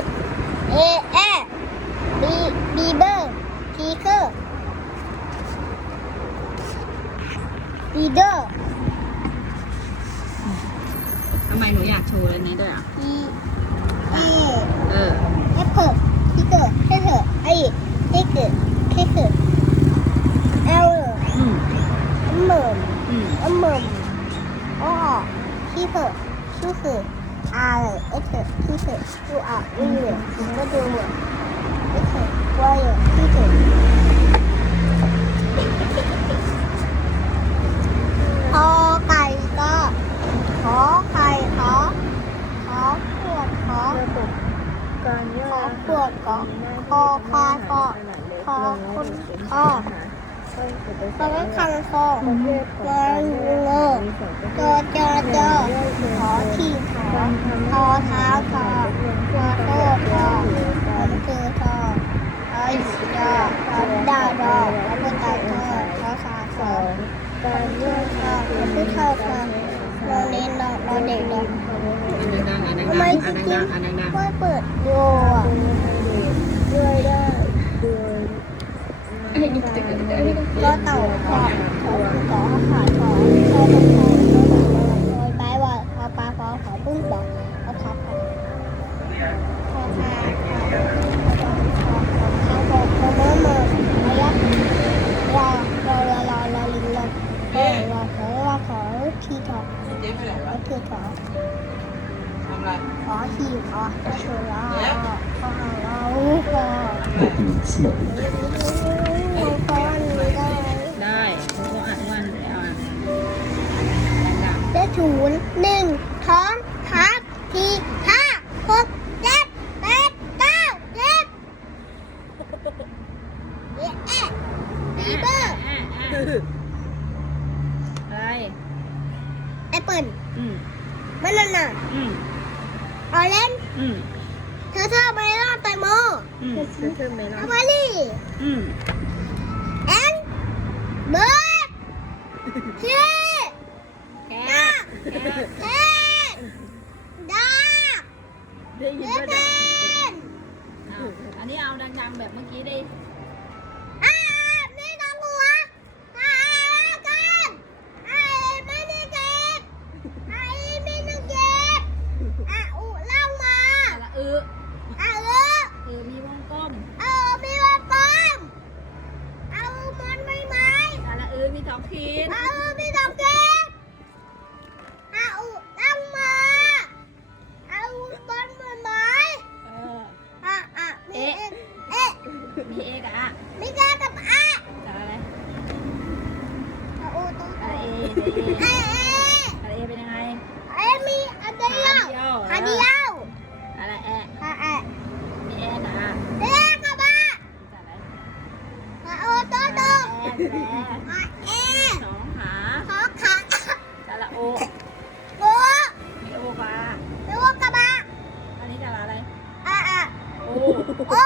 ด เอแอบีบีเบอร์พีเคอร์บีเดอร์ทำไมหนูอยากโชว์อันนี้ด้วยอะพีเอเออแอปเปิลพีเกอร์เฮเธอไอเฮเกอร์เฮเกอร์เอลอืมอัมเมอร์อืมอัมเมอร์อ้อพีเกอร์ชูเกอ อาร์เอเธอพีเกอร์ดูอะดูเลยก็ดูเหมือนเอเธอวายพีเกอร์ขอไก่ก็ขอไข่ขอขอขวดขอขอขวดขอขอพาขอขอคนขอ ขอไม่คันขอเงินเงินจอจอจอขอที่ขอขอเท้าขอขอโทษขอขอคือขอขอหยิบจอขอดาดอขอเป็นตาเธอขอสาขอการย่อค่ะพี่เท่าค่ะโรงเรียนเราเราเด็ ก็เราอันดังๆอันดังทำไมๆอันจริดังงๆอันดังๆไม่เปิดโยอะด้วยได้โดยก็เต่าขอบขอขอขาขอขอขอขอขอไปว่าขอปลาขอขอปุ้งบอกขอทับขอขอพาขอขอขอบอกขอเมื่อเมื่อระยะรอรอรอรอรอลิงรอรอรอขอรอขอทีถอขอทีถอทำไรขอทีขอขอชัวร์ขอเราขอข นย์หนึ่งสองสามสี่ห้าหกเจ็ดแปดเก้าสิบเอ๊ะเอ๊ะๆบีเบอร์อะอะอะไรแอปเปิลอืมบานาน่าอืมออเรนจ์อืมเธอชอบเมลอนแตงโมอืมเธอไม่สรัตรอบเบอรี่อืมแอนเบิร์ดเช่แกดาแกเอ็ ดดาได้ยิเอนว่าเดดังนเอาอันนี้เอาดังๆแบบเมื่อกี้ได้ อะสรเอเป็นยังไงเอ๊ะมีอันเดียวอันเดียวสรแออะอะมีแอกับอะเอ๊ะกับอะสระอะไรอะโอโตโตแอแออะเอ๊ะสองขาขอขาสระโอโอมีโอกับอะไม่ว่ากับอะอันนี้สระอะไรอะอะโอโอ้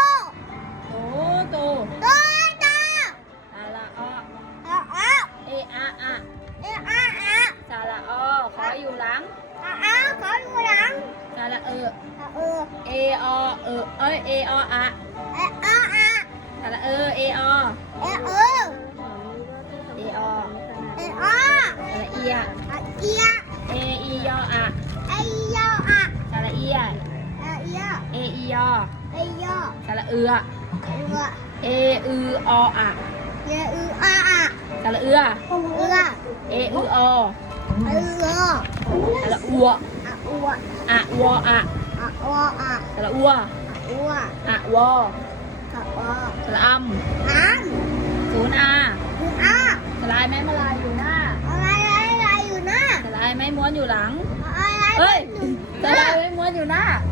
ยเอออะเอ๊ะอะอะสระเออเออเอ๊ะเออเออเอ๊ะอะสระเอียอะเอียเออียออะไอ้ยออะสระเอียอะเอียเออียอไอ้ยอสระเอือเอือเออือออะเยอืออะอะสระเอือเอือเออืออเอือสระอัวอะอัวอะวออะอะอัวอะสระอัว อัวอะวออะอัวสระอัมน้ศูนย์อาำคุณอะสลายไม้มาลายอยู่หน้าอะไรอะไรอยู่นะสลายไม้ม้วนอยู่หลัง อะไรเอ้ยอยู่สลายไม้ม้วนอยู่หน้าอ